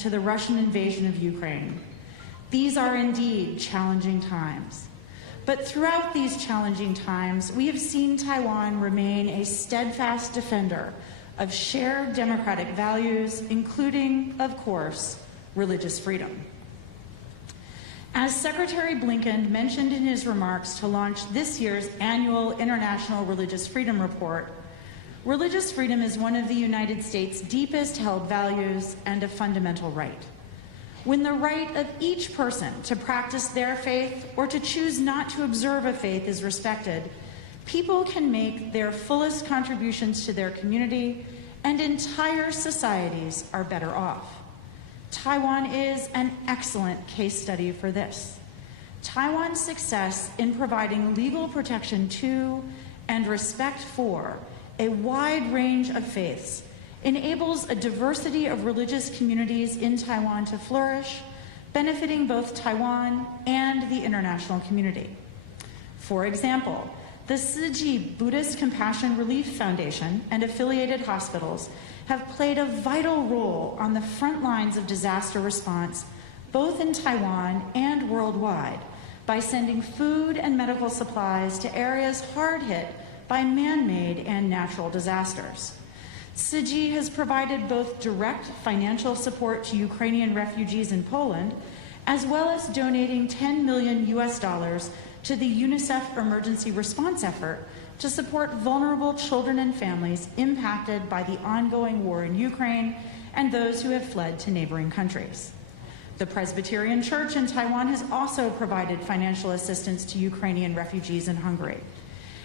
to the Russian invasion of Ukraine. These are indeed challenging times. But throughout these challenging times, we have seen Taiwan remain a steadfast defender of shared democratic values, including, of course, religious freedom. As Secretary Blinken mentioned in his remarks to launch this year's annual International Religious Freedom Report, religious freedom is one of the United States' deepest held values and a fundamental right. When the right of each person to practice their faith or to choose not to observe a faith is respected, people can make their fullest contributions to their community, and entire societies are better off. Taiwan is an excellent case study for this. Taiwan's success in providing legal protection to and respect for a wide range of faiths enables a diversity of religious communities in Taiwan to flourish, benefiting both Taiwan and the international community. For example, the SETN-SNG Buddhist Compassion Relief Foundation and affiliated hospitals have played a vital role on the front lines of disaster response, both in Taiwan and worldwide, by sending food and medical supplies to areas hard hit by man-made and natural disasters. SETN-SNG has provided both direct financial support to Ukrainian refugees in Poland, as well as donating $10 million to the UNICEF emergency response effort to support vulnerable children and families impacted by the ongoing war in Ukraine and those who have fled to neighboring countries. The Presbyterian Church in Taiwan has also provided financial assistance to Ukrainian refugees in Hungary.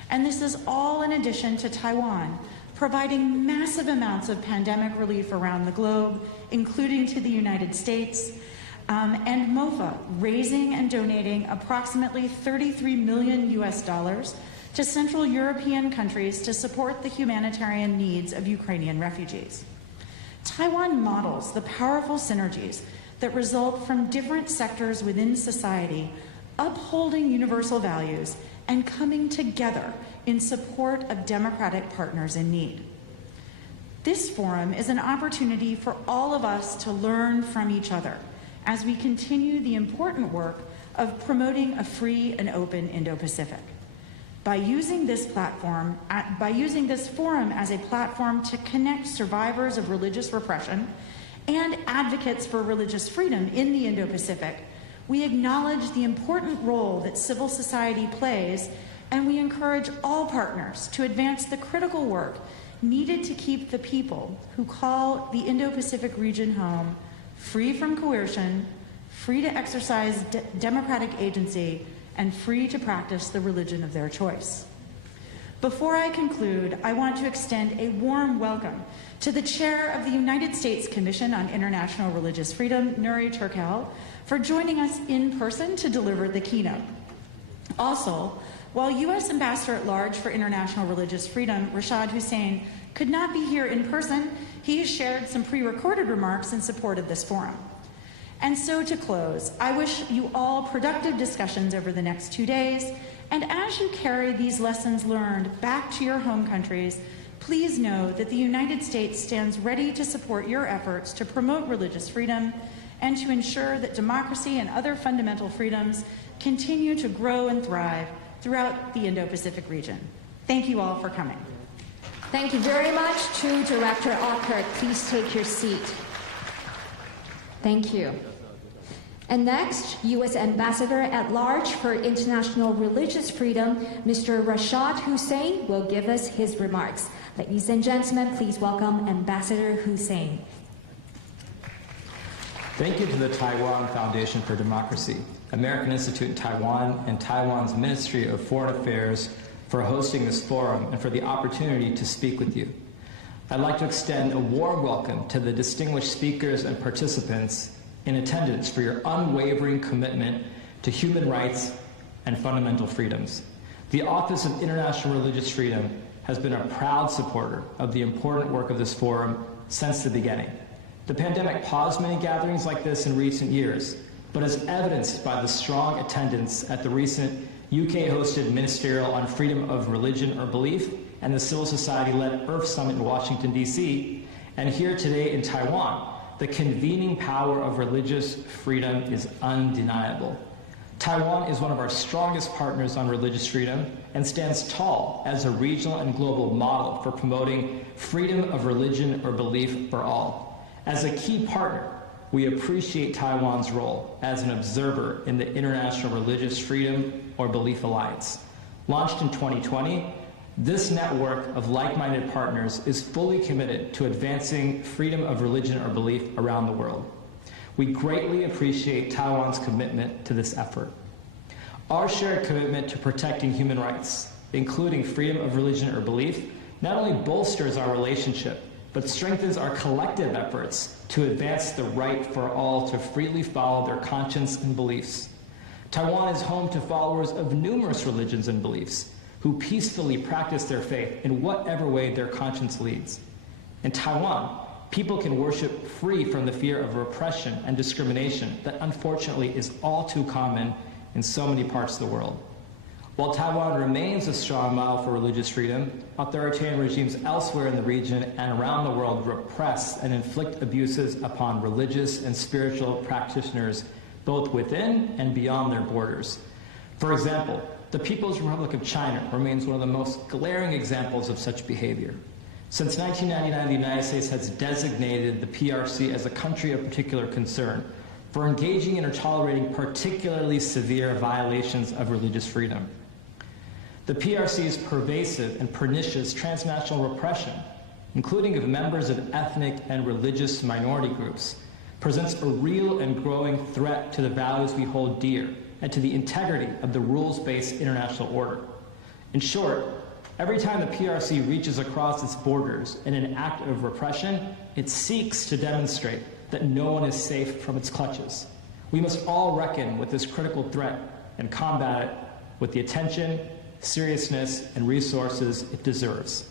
And this is all in addition to Taiwan providing massive amounts of pandemic relief around the globe, including to the United States, and MOFA raising and donating approximately $33 million to Central European countries to support the humanitarian needs of Ukrainian refugees. Taiwan models the powerful synergies that result from different sectors within society upholding universal values and coming together in support of democratic partners in need. This forum is an opportunity for all of us to learn from each other as we continue the important work of promoting a free and open Indo-Pacific. By using this forum as a platform to connect survivors of religious repression and advocates for religious freedom in the Indo-Pacific, we acknowledge the important role that civil society plays, and we encourage all partners to advance the critical work needed to keep the people who call the Indo-Pacific region home free from coercion, free to exercise democratic agency, and free to practice the religion of their choice. Before I conclude, I want to extend a warm welcome to the chair of the United States Commission on International Religious Freedom, Nuri Turkel, for joining us in person to deliver the keynote. Also, while U.S. Ambassador at Large for International Religious Freedom, Rashad Hussain, could not be here in person, he has shared some pre-recorded remarks in support of this forum. And so to close, I wish you all productive discussions over the next 2 days, and as you carry these lessons learned back to your home countries, please know that the United States stands ready to support your efforts to promote religious freedom and to ensure that democracy and other fundamental freedoms continue to grow and thrive throughout the Indo-Pacific region. Thank you all for coming. Thank you very much to Director Ockert. Please take your seat. Thank you. And next, U.S. Ambassador at Large for International Religious Freedom, Mr. Rashad Hussain, will give us his remarks. Ladies and gentlemen, please welcome Ambassador Hussain. Thank you to the Taiwan Foundation for Democracy, American Institute in Taiwan, and Taiwan's Ministry of Foreign Affairs for hosting this forum and for the opportunity to speak with you. I'd like to extend a warm welcome to the distinguished speakers and participants in attendance for your unwavering commitment to human rights and fundamental freedoms. The Office of International Religious Freedom has been a proud supporter of the important work of this forum since the beginning. The pandemic paused many gatherings like this in recent years, but as evidenced by the strong attendance at the recent UK-hosted Ministerial on Freedom of Religion or Belief and the Civil Society-led Earth Summit in Washington, D.C., and here today in Taiwan, the convening power of religious freedom is undeniable. Taiwan is one of our strongest partners on religious freedom and stands tall as a regional and global model for promoting freedom of religion or belief for all. As a key partner, we appreciate Taiwan's role as an observer in the International Religious Freedom or Belief Alliance. Launched in 2020, this network of like-minded partners is fully committed to advancing freedom of religion or belief around the world. We greatly appreciate Taiwan's commitment to this effort. Our shared commitment to protecting human rights, including freedom of religion or belief, not only bolsters our relationship, but strengthens our collective efforts to advance the right for all to freely follow their conscience and beliefs. Taiwan is home to followers of numerous religions and beliefs who peacefully practice their faith in whatever way their conscience leads. In Taiwan, people can worship free from the fear of repression and discrimination that unfortunately is all too common in so many parts of the world. While Taiwan remains a strong model for religious freedom, authoritarian regimes elsewhere in the region and around the world repress and inflict abuses upon religious and spiritual practitioners both within and beyond their borders. For example, the People's Republic of China remains one of the most glaring examples of such behavior. Since 1999, the United States has designated the PRC as a country of particular concern for engaging in or tolerating particularly severe violations of religious freedom. The PRC's pervasive and pernicious transnational repression, including of members of ethnic and religious minority groups, presents a real and growing threat to the values we hold dear and to the integrity of the rules-based international order. In short, every time the PRC reaches across its borders in an act of repression, it seeks to demonstrate that no one is safe from its clutches. We must all reckon with this critical threat and combat it with the attention, seriousness, and resources it deserves.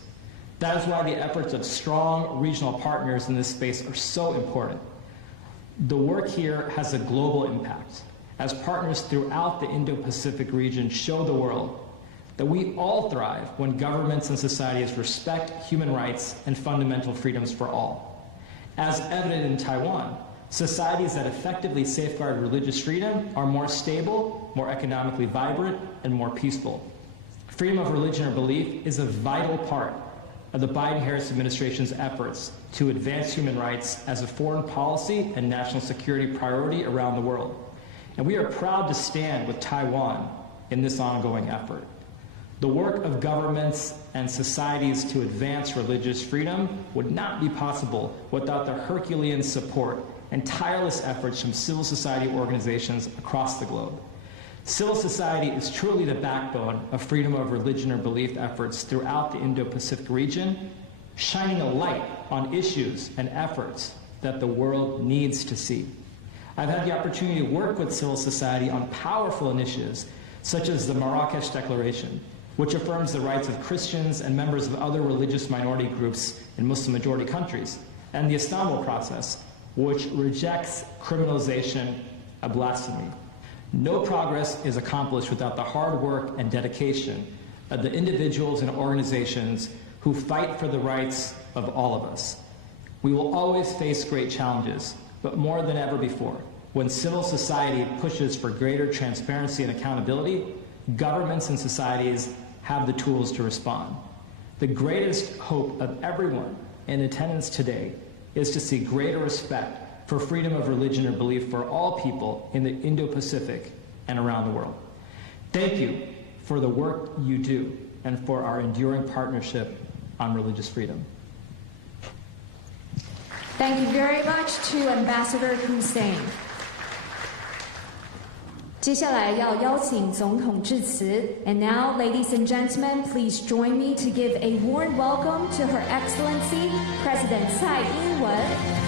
That is why the efforts of strong regional partners in this space are so important. The work here has a global impact, as partners throughout the Indo-Pacific region show the world that we all thrive when governments and societies respect human rights and fundamental freedoms for all. As evident in Taiwan, societies that effectively safeguard religious freedom are more stable, more economically vibrant, and more peaceful. Freedom of religion or belief is a vital part of the Biden-Harris administration's efforts to advance human rights as a foreign policy and national security priority around the world. And we are proud to stand with Taiwan in this ongoing effort. The work of governments and societies to advance religious freedom would not be possible without the Herculean support and tireless efforts from civil society organizations across the globe. Civil society is truly the backbone of freedom of religion or belief efforts throughout the Indo-Pacific region, shining a light on issues and efforts that the world needs to see. I've had the opportunity to work with civil society on powerful initiatives such as the Marrakesh Declaration, which affirms the rights of Christians and members of other religious minority groups in Muslim-majority countries, and the Istanbul Process, which rejects criminalization of blasphemy. No progress is accomplished without the hard work and dedication of the individuals and organizations who fight for the rights of all of us. We will always face great challenges, but more than ever before, when civil society pushes for greater transparency and accountability, governments and societies have the tools to respond. The greatest hope of everyone in attendance today is to see greater respect for freedom of religion or belief for all people in the Indo-Pacific and around the world. Thank you for the work you do and for our enduring partnership on religious freedom. Thank you very much to Ambassador Hussein. 接下来要邀请总统致辞 And now, ladies and gentlemen, please join me to give a warm welcome to Her Excellency President Tsai Ing-wen.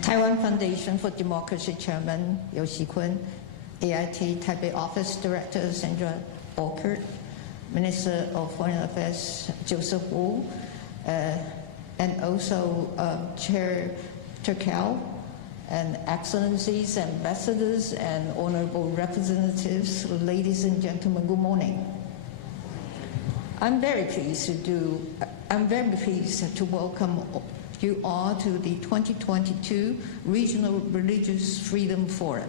Taiwan Foundation for Democracy Chairman Liu Xikun, AIT Taipei Office Director Sandra Orchard, Minister of Foreign Affairs Joseph Wu, and also Chair Turkel, and Excellencies, Ambassadors, and Honorable Representatives, ladies and gentlemen, good morning. I'm very pleased to welcome you all to the 2022 Regional Religious Freedom Forum.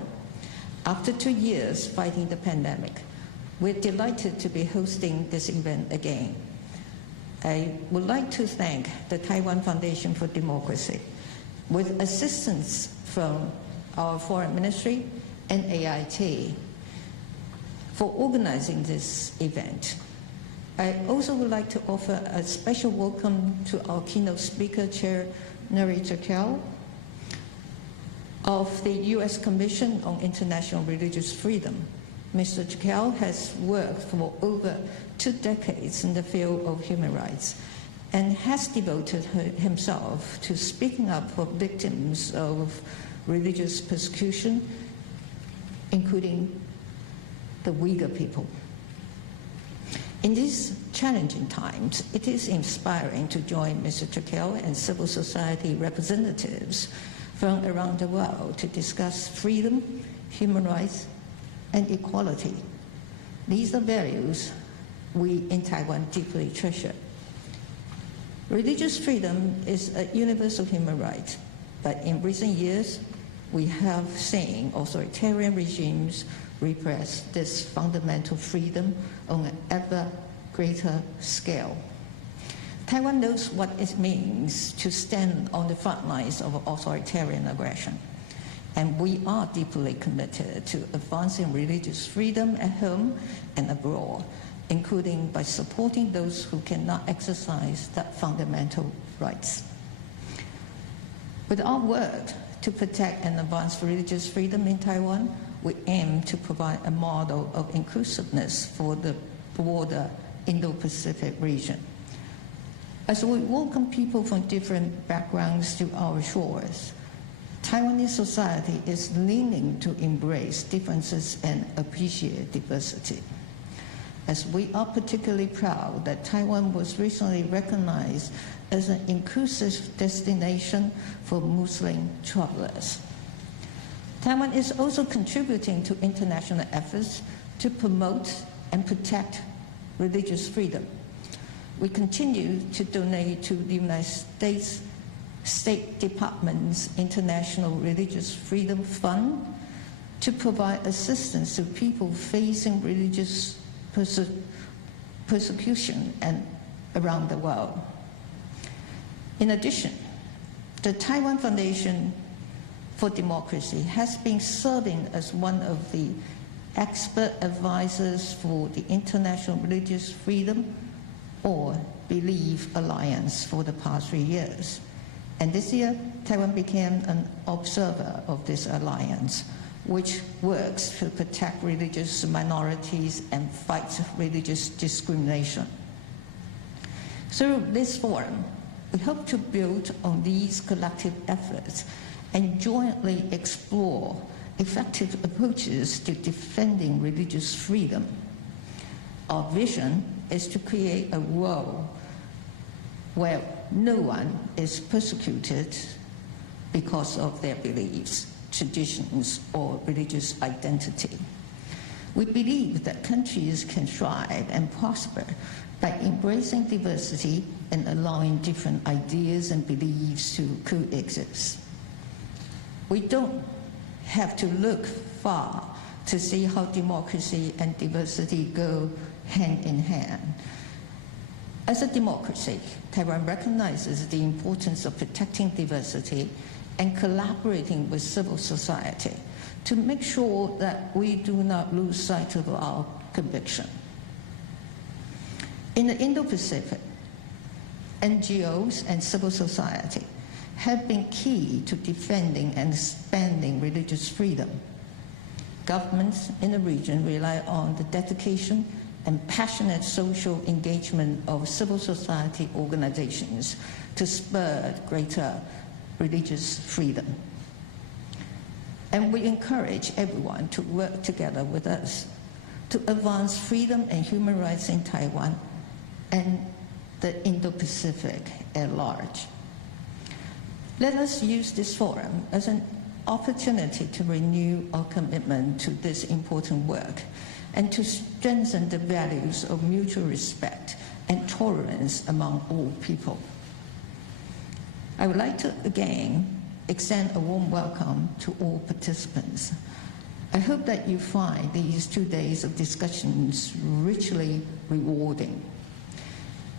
After 2 years fighting the pandemic, we're delighted to be hosting this event again. I would like to thank the Taiwan Foundation for Democracy, with assistance from our Foreign Ministry and AIT, for organizing this event. I also would like to offer a special welcome to our keynote speaker, Chair Narita Kell, of the U.S. Commission on International Religious Freedom. Mr. Kell has worked for over 2 decades in the field of human rights and has devoted himself to speaking up for victims of religious persecution, including the Uyghur people. In these challenging times, it is inspiring to join Mr. Chakell and civil society representatives from around the world to discuss freedom, human rights, and equality. These are values we in Taiwan deeply treasure. Religious freedom is a universal human right, but in recent years, we have seen authoritarian regimes repress this fundamental freedom on an ever greater scale. Taiwan knows what it means to stand on the front lines of authoritarian aggression, and we are deeply committed to advancing religious freedom at home and abroad, including by supporting those who cannot exercise that fundamental rights. With our work to protect and advance religious freedom in Taiwan, we aim to provide a model of inclusiveness for the broader Indo-Pacific region. As we welcome people from different backgrounds to our shores, Taiwanese society is leaning to embrace differences and appreciate diversity. As we are particularly proud that Taiwan was recently recognized as an inclusive destination for Muslim travelers. Taiwan is also contributing to international efforts to promote and protect religious freedom. We continue to donate to the United States State Department's International Religious Freedom Fund to provide assistance to people facing religious persecution around the world. In addition, the Taiwan Foundation for Democracy has been serving as one of the expert advisors for the International Religious Freedom or Belief Alliance for the past 3 years. And this year, Taiwan became an observer of this alliance, which works to protect religious minorities and fight religious discrimination. Through this forum, we hope to build on these collective efforts and jointly explore effective approaches to defending religious freedom. Our vision is to create a world where no one is persecuted because of their beliefs, traditions, or religious identity. We believe that countries can thrive and prosper by embracing diversity and allowing different ideas and beliefs to coexist. We don't have to look far to see how democracy and diversity go hand in hand. As a democracy, Taiwan recognizes the importance of protecting diversity and collaborating with civil society to make sure that we do not lose sight of our conviction. In the Indo-Pacific, NGOs and civil society have been key to defending and expanding religious freedom. Governments in the region rely on the dedication and passionate social engagement of civil society organizations to spur greater religious freedom. And we encourage everyone to work together with us to advance freedom and human rights in Taiwan and the Indo-Pacific at large. Let us use this forum as an opportunity to renew our commitment to this important work and to strengthen the values of mutual respect and tolerance among all people. I would like to again extend a warm welcome to all participants. I hope that you find these 2 days of discussions richly rewarding,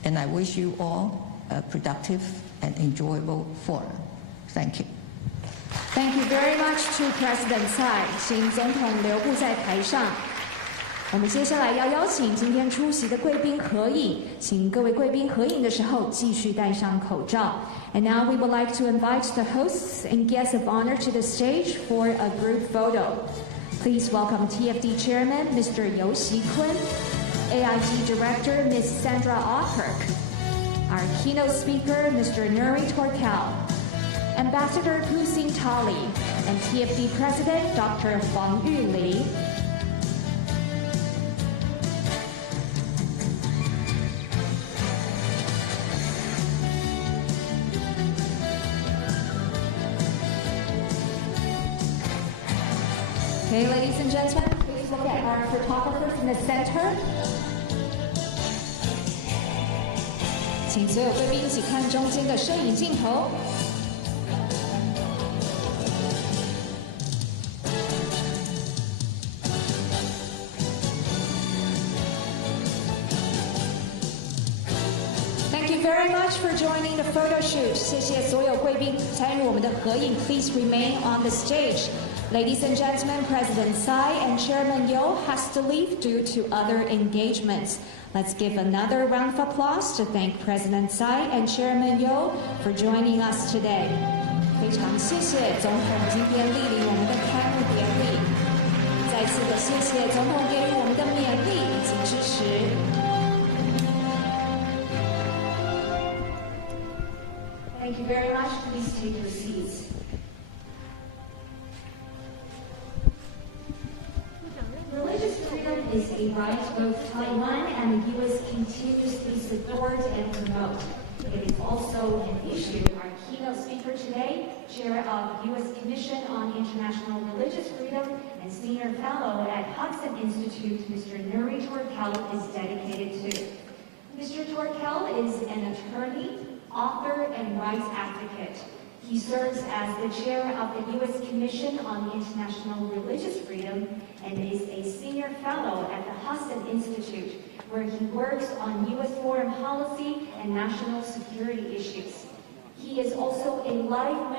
and I wish you all a productive and enjoyable forum. Thank you. Thank you very much to President Tsai. 请总统留步在台上。我们接下来要邀请今天出席的贵宾合影，请各位贵宾合影的时候继续戴上口罩。And now we would like to invite the hosts and guests of honor to the stage for a group photo. Please welcome TFD Chairman Mr. Yu Xi-kun, AIG Director Ms. Sandra Ockirk, our keynote speaker Mr. Nuri Torkel, Ambassador Pu Xintali, and TFD President Dr. Huang Yuli. Okay, ladies and gentlemen, please look at our photographers in the center. 请所有贵宾一起看中间的摄影镜头。Thank you very much for joining the photo shoot. 谢谢所有贵宾参与我们的合影。Please remain on the stage. Ladies and gentlemen, President Tsai and Chairman Yo has to leave due to other engagements. Let's give another round of applause to thank President Tsai and Chairman Yo for joining us today. 非常谢谢总统今天莅临我们的开幕典礼。再次的谢谢总统给予我们的勉励以及支持。Thank you very much. Please take your seats. Religious freedom is a right both Taiwan and the U.S. continuously support and promote. It is also an issue. Our keynote speaker today, Chair of U.S. Commission on International Religious Freedom and Senior Fellow at Hudson Institute, Mr. Nuri Torkel, is dedicated to. Mr. Torkel is an attorney, author, and rights advocate. He serves as the chair of the U.S. Commission on International Religious Freedom and is a senior fellow at the Hudson Institute, where he works on U.S. foreign policy and national security issues. He is also a live